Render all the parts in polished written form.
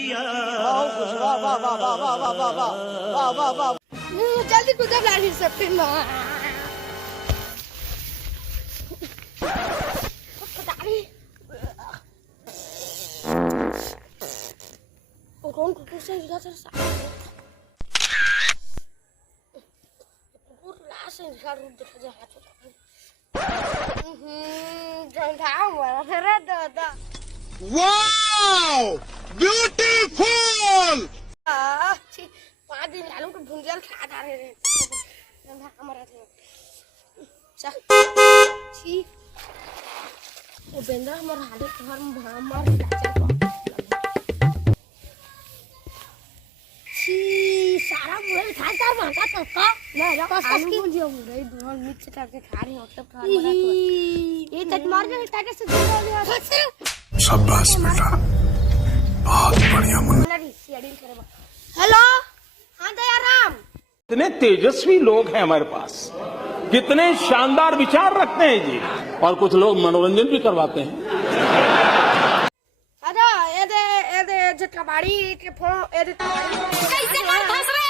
नजरिया। जल्दी कुछ लाठी से फिर कौन कुकुर से इधर से कुकुर लाश इधर रूप देखा जा हाथ जंधा हुआ फिर दादा वाओ ब्यूटीफुल छी 5 दिन आलू के भुंजल खा जा रहे हैं जंधा हमारा थे चा छी वो बेंदा हमारा हाथ घर में हमार सारा बुरे खा कर भांटा तो का ना आलू भुजिया बुरे दोनों मिक्स करके खा रहे हो तब खा बना तो ये तक मार के टाटा से दूर हो गया शाबाश बेटा बहुत बढ़िया मुन्ना हेलो हां दयाराम कितने तेजस्वी लोग हैं हमारे पास, कितने शानदार विचार रखते हैं जी। और कुछ लोग मनोरंजन भी करवाते हैं। आजा ए दे झटकाबाड़ी के फोन ए दे कैसे मार फंस रे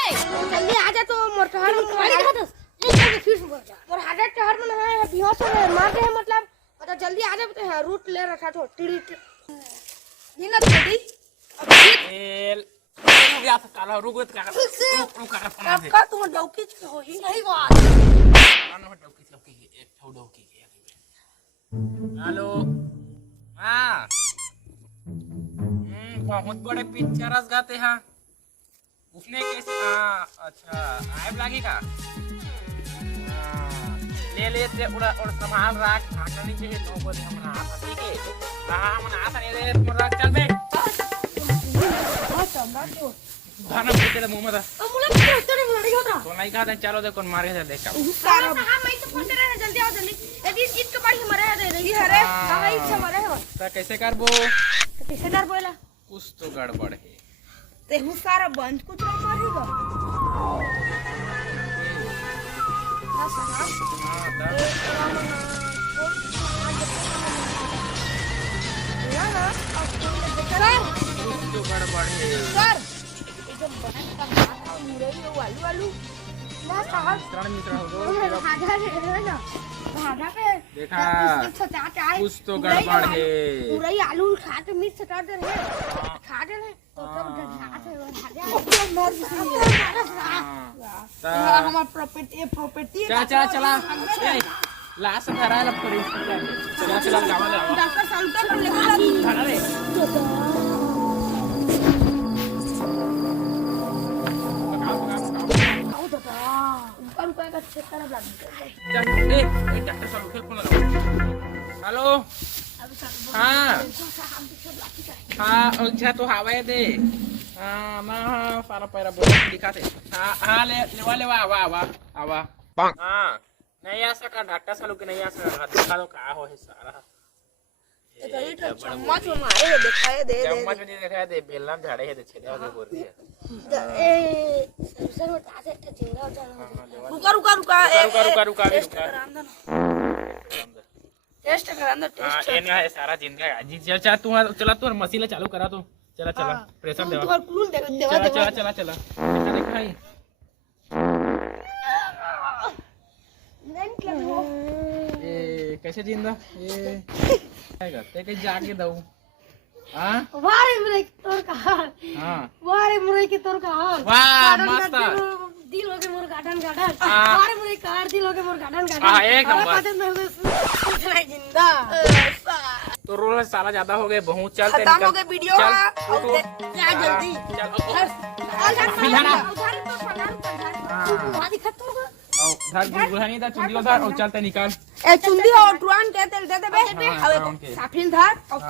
जल्दी आजा तो मोर शहर में गाड़ी दिखा दस एक फिर बोल जा मोर हाडा शहर में है बिहोश है मार दे मतलब तो जल्दी आजा तो रूट ले रखा तो टिड़ी नीना जल्दी एल रुक जा काला रुक का फोन दे का तुम डौकी हो ही नहीं बात कानो डौकी एक ठो डौकी हेलो हां बहुत बड़े पिक्चर्स गाते हैं उसने कैसे अच्छा आइब लगेगा ले लेते उड़ा और संभाल रख ढाका नीचे है तो बोले हम ना ठीक है हां हम ना आसा नहीं रे रख चल बे खाना तेरे मुंह में था मुला तेरे लड़ी होता तो नहीं कहा चलो देखो मार के देख सारा हां मैं तो फोन तेरे जल्दी आओ जल्दी यदि जीत के बाड़ी मरे दे रही है हां इच्छा मरे हो तो कैसे करबो कैसे डर बोला कुछ तो गड़बड़ है ते हूं सारा बंद कुछ ना मारेगा तो गड़बड़ है सर एकदम बना का मुरई आलू आलू ना साहब मित्र हो गो भागा है ना भागा पे देखा छटा कुछ तो गड़बड़ है मुरई आलू खा के मिर्च छटा दे रहे खा दे रहे तो सब भागा हमार प्रॉपर्टी चला लास्ट धरा ला पड़ी चला गावा ले डॉक्टर साउंटर कर ले धरा रे रुपए का चेक करा डॉक्टर साहब उठे फोन लगा हेलो हाँ अच्छा तो हवा दे हाँ मैं सारा पैरा बोल दिखा थे हाँ ले आवा हाँ नहीं आ सका डॉक्टर साहब के नहीं आ सका दिखा दो क्या हो है सारा चम्मच मारे दिखाए दे चम्मच में दिखाए दे बेलना झाड़े है छेड़े वाले बोल रही है ए सर में ताजे जिंदा हो जाना रुका टेस्ट करा अंदर टेस्ट ये नहीं है सारा जिंदा जी चल तू चला तू मशीन चालू करा तू चला प्रेशर देवा चला दिखाई ये कैसे जिंदा ये आएगा ते कहीं जाके दऊ हां वारे मुरे तोर का हां वारे मुरे के तोर का वाह मस्त दिल हो के मोर गार्डन वारे मुरे कार दिल हो के मोर गार्डन हां एक नंबर जिंदा तो रोल साला ज्यादा हो गए बहुत चलते खत्म हो गए वीडियो क्या जल्दी उधर गुलहनी दा चुंदी उधर और चलते निकाल ए चुंदी और ट्रुआन के तेल दे देबे और साफिन धर और